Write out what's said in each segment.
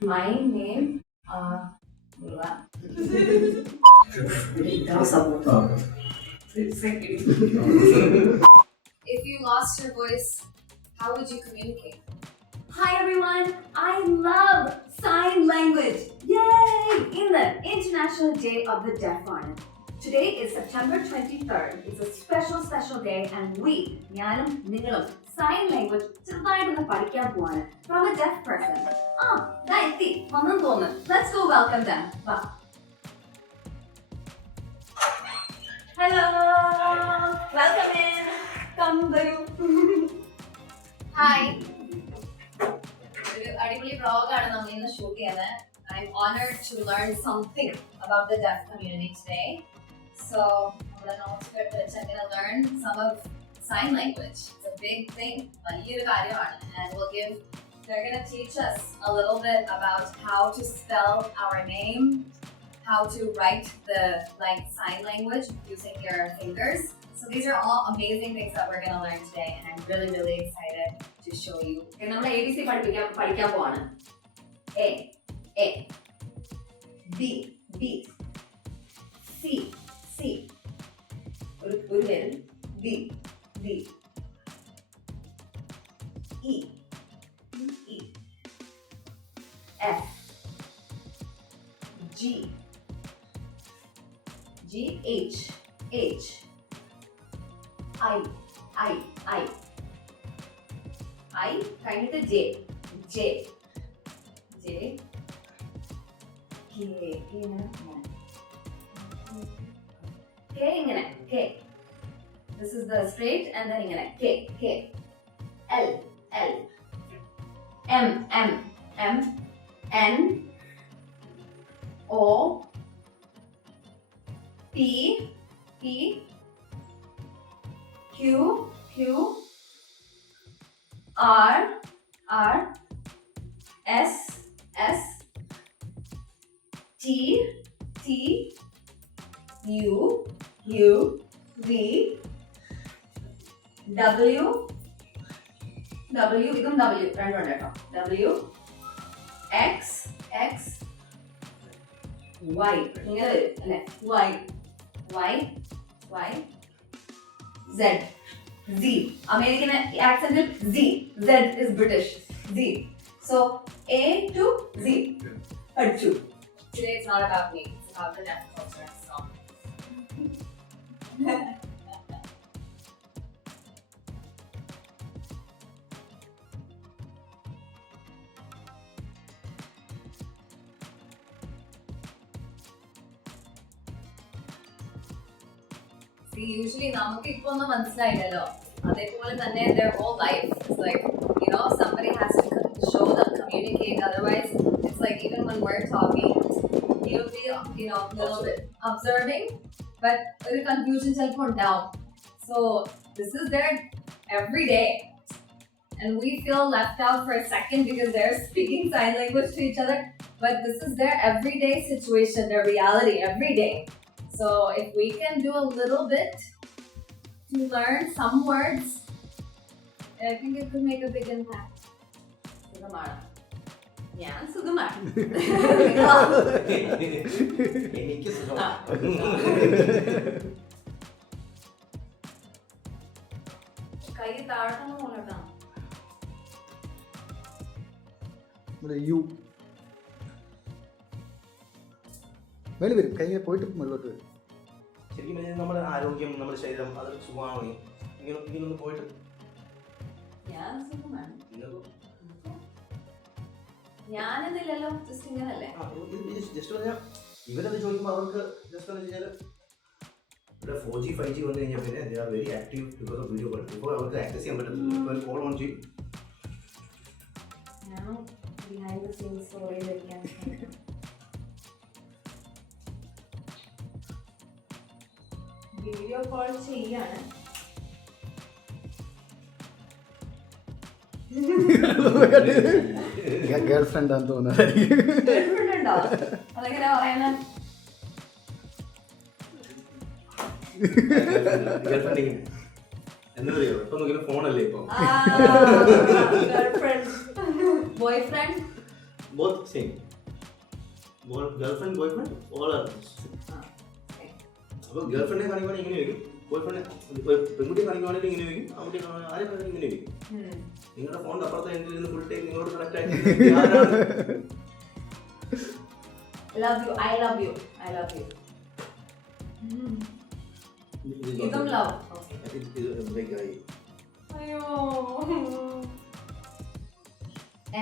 My name, If you lost your voice, how would you communicate? Hi everyone, I love sign language. Yay! In the International Day of the Deaf Learner. Today is September 23rd. It's a special day and we, ഞാനും നിങ്ങളും, sign language ചെറുതായിട്ടൊന്ന് പഠിക്കാൻ പോവാണ് from a deaf person. ദാ എത്തി, വന്നെന്ന് തോന്നുന്നു. Let's go welcome them. വാ. Hello! Welcome in. Come വരൂ. Hi. ഒരു അടിപൊളി വ്ലോഗാണ് നമ്മൾ ഇന്ന് ഷൂട്ട് ചെയ്യുന്നത്. I'm honored to learn something about the deaf community today. So, I'm going to learn some of sign language. It's a big thing, and they're going to teach us a little bit about how to spell our name, how to write the sign language using your fingers. So these are all amazing things that we're going to learn today, and I'm really excited to show you. Okay, നമ്മൾ ABC പഠിക്കാൻ പോവാണ്. A, B, C, ഒരു വിരൽ B, E, F, G, H, I, കഴിഞ്ഞിട്ട് J, K ഇങ്ങനെ K. This is the straight and then ഇങ്ങനെ K. L, M, N, O, P, Q, R, S, T, U, V, W, ഇതും W രണ്ടുണ്ട് കേട്ടോ. W, X, Y ഇങ്ങനെ വരും അല്ലെ. Y, Z, American accent Z is British. Z. So A to Z. പഠിച്ചു. Today it's not about me. It's about the deaf culture. So. Usually നമുക്ക് ഇപ്പൊ ഒന്നും മനസ്സിലായില്ലല്ലോ. അതേപോലെ തന്നെ their whole life is like, somebody has to show them, communicate. Otherwise, it's like even when we're talking, you'll be, a little bit observing, but ഒരു confusion ചിലപ്പോൾ ഉണ്ടാവും. So this is their every day, and we feel left out for a second because they're speaking sign language to each other. But this is their everyday situation, their reality every day. So if we can do a little bit to learn some words, I think it could make a big impact. സുഖമാണ്. ഞാൻ സുഖമാണ്. എനിക്ക് സുഖമാണ്. കൈ താഴ്ന്നു പോകണം. U മേളിൽ വരും. കൈ പോയിട്ട് മുകളിലോട്ട് വരും. ശരിക്കും നമ്മുടെ ആരോഗ്യം, നമ്മുടെ ശരീരം അത് സുഖമാണോ? ഇങ്ങനൊന്ന് പോയിട്ട് ഞാൻ സുഖമാണ്. ഞാനെന്നില്ലല്ലോ, ജസ്റ്റ് ഇങ്ങനല്ലേ. ജസ്റ്റ് പറഞ്ഞാൽ ഇവരത് ചോദിക്കുമ്പോൾ അവർക്ക് ജസ്റ്റ് എന്ന് വെച്ചാൽ ഇവിടെ 4G 5G വന്നു കഴിഞ്ഞാൽ പിന്നെ they are very active because of video call. ഇപ്പോൾ അവർക്ക് ആക്സസ് ചെയ്യാൻ പറ്റും. കോൾ ഓൺ ചെയ്യും. ഞാൻ behind the scenes story വയ്ക്കാൻ വീഡിയോ കോൾ ചെയ്യാണ്. ഗേൾ ഫ്രണ്ട് ആണെന്ന് തോന്നുന്നു. അതെങ്ങനെ പറയുന്നത്? എന്താ പറയുക, ഇപ്പൊ നോക്കിയാൽ ഫോണല്ലേ ഇപ്പൊ. Boy friend both same. Girlfriend, boyfriend, all are this. അപ്പോൾ ഗേൾഫ്രണ്ടിനെ കാണിക്കുവാണെങ്കിൽ ഇങ്ങനെ വയ്ക്കും, ബോയ്ഫ്രണ്ട് പെൺകുട്ടിയെ കാണിക്കുവാണെങ്കിൽ ഇങ്ങനെ വയ്ക്കും, ആൺകുട്ടിയെ ആരും ഇങ്ങനെ വയ്ക്കും. നിങ്ങളുടെ ഫോണിൻ്റെ അപ്പുറത്തെ എൻഡിൽ നിന്ന് ഫുൾ ടൈം നിങ്ങളോട് കണക്ട് ആയിട്ട് love you, I love you. ഇതും love. അയ്യോ,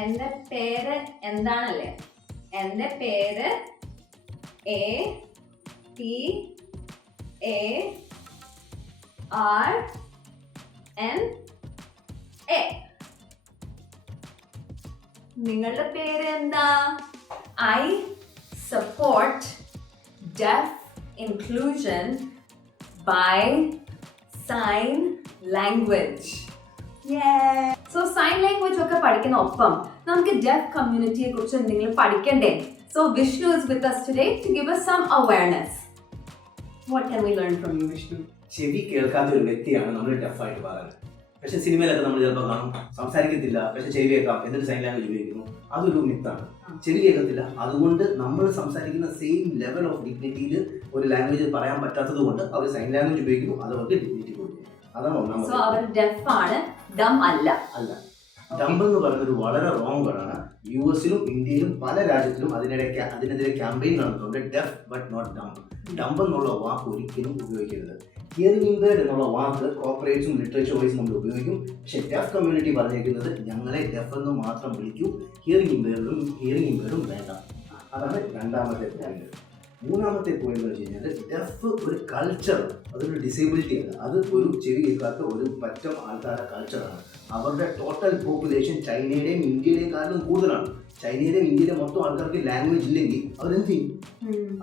എന്റെ പേര് എന്താണല്ലേ? എന്റെ പേര് APARNA. നിങ്ങളുടെ പേര് എന്താ? I support deaf inclusion by sign language. Yeah. So sign language ഒക്കെ പഠിക്കുന്ന ഒപ്പം നമുക്ക് deaf communityയെ കുറിച്ച് എന്തെങ്കിലും പഠിക്കണ്ടേ? So Vishnu is with us today to give us some awareness. What can we learn from you, Vishnu? ചെവി കേൾക്കാത്ത ഒരു വ്യക്തിയാണ് നമ്മൾ ഡെഫായിട്ട് പറയുന്നത്. പക്ഷെ സിനിമയിലൊക്കെ നമ്മൾ ചിലപ്പോൾ കാണും, സംസാരിക്കത്തില്ല പക്ഷെ ചെവി കേൾക്കാം എന്നിട്ട് സൈൻ ലാംഗ്വേജ് ഉപയോഗിക്കുന്നു. അതൊരു മിത്താണ്. ചെവി കേൾക്കത്തില്ല, അതുകൊണ്ട് നമ്മൾ സംസാരിക്കുന്ന സെയിം ലെവൽ ഓഫ് ഡിഗ്നിറ്റിയിൽ ഒരു ലാംഗ്വേജ് പറയാൻ പറ്റാത്തത് കൊണ്ട് അവർ സൈൻ ലാംഗ്വേജ് ഉപയോഗിക്കുന്നു. അത് അവർക്ക് ഡിഗ്നിറ്റി കൊടുക്കും. അതാണ് ഒന്നാമത്. So അവർ ഡെഫ് ആണ്, ഡം അല്ല. ഡംബ് എന്ന് പറയുന്നത് വളരെ റോങ് വേർഡാണ്. US-ലും ഇന്ത്യയിലും പല രാജ്യത്തിലും അതിനെതിരെ ക്യാമ്പയിൻ നടത്തുന്നുണ്ട്. Deaf but not dumb. Dumb എന്നുള്ള വാക്ക് ഒരിക്കലും ഉപയോഗിക്കരുത്. ഹിയറിംഗ് ഇമ്പയർഡ് എന്നുള്ള വാക്ക് കോർപ്പറേറ്റ്സും ലിറ്ററേച്ചർ വൈസും നമ്മൾ ഉപയോഗിക്കും. പക്ഷേ ഡെഫ് കമ്മ്യൂണിറ്റി പറഞ്ഞിരിക്കുന്നത് ഞങ്ങളെ ഡെഫ് എന്ന് മാത്രം വിളിക്കൂ, ഹിയറിംഗ് ഇമ്പയർഡും വേണ്ട. അതാണ് രണ്ടാമത്തെ പോയിന്റ്. മൂന്നാമത്തെ പോയിന്റ് എന്ന് വെച്ച് കഴിഞ്ഞാൽ ഡെഫ് ഒരു കൾച്ചർ, അതൊരു ഡിസേബിലിറ്റി അല്ല. അത് ഒരു ചെവി കേൾക്കാത്ത ഒരു പറ്റം ആൾക്കാരുടെ കൾച്ചറാണ്. അവരുടെ ടോട്ടൽ പോപ്പുലേഷൻ ചൈനയുടെയും ഇന്ത്യയുടെയും കൂടുതലാണ്. ചൈനയിലെയും ഇന്ത്യയിലെ മൊത്തം ആൾക്കാർക്ക് ലാംഗ്വേജ് ഇല്ലെങ്കിൽ അവരെന്ത് ചെയ്യും?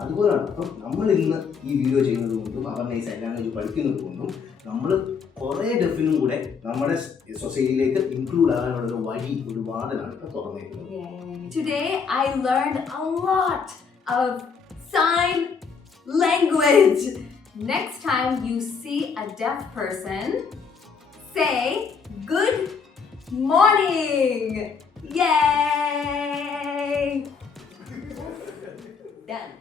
അതുപോലെയാണ്. അപ്പം നമ്മൾ ഇന്ന് ഈ വീഡിയോ ചെയ്യുന്നത് കൊണ്ടും അവരുടെ ഈ സൈൻ ലാംഗ്വേജ് പഠിക്കുന്നത് കൊണ്ടും നമ്മൾ കുറേ ഡെഫിനും കൂടെ നമ്മുടെ സൊസൈറ്റിയിലേക്ക് ഇൻക്ലൂഡ് ആകാനുള്ള ഒരു വഴി, ഒരു വാതിലാണ് ഇപ്പം തുറന്നേക്കുന്നത്. Today I learned a lot of sign language. Next time you see a deaf person, say good morning. Yay! Done.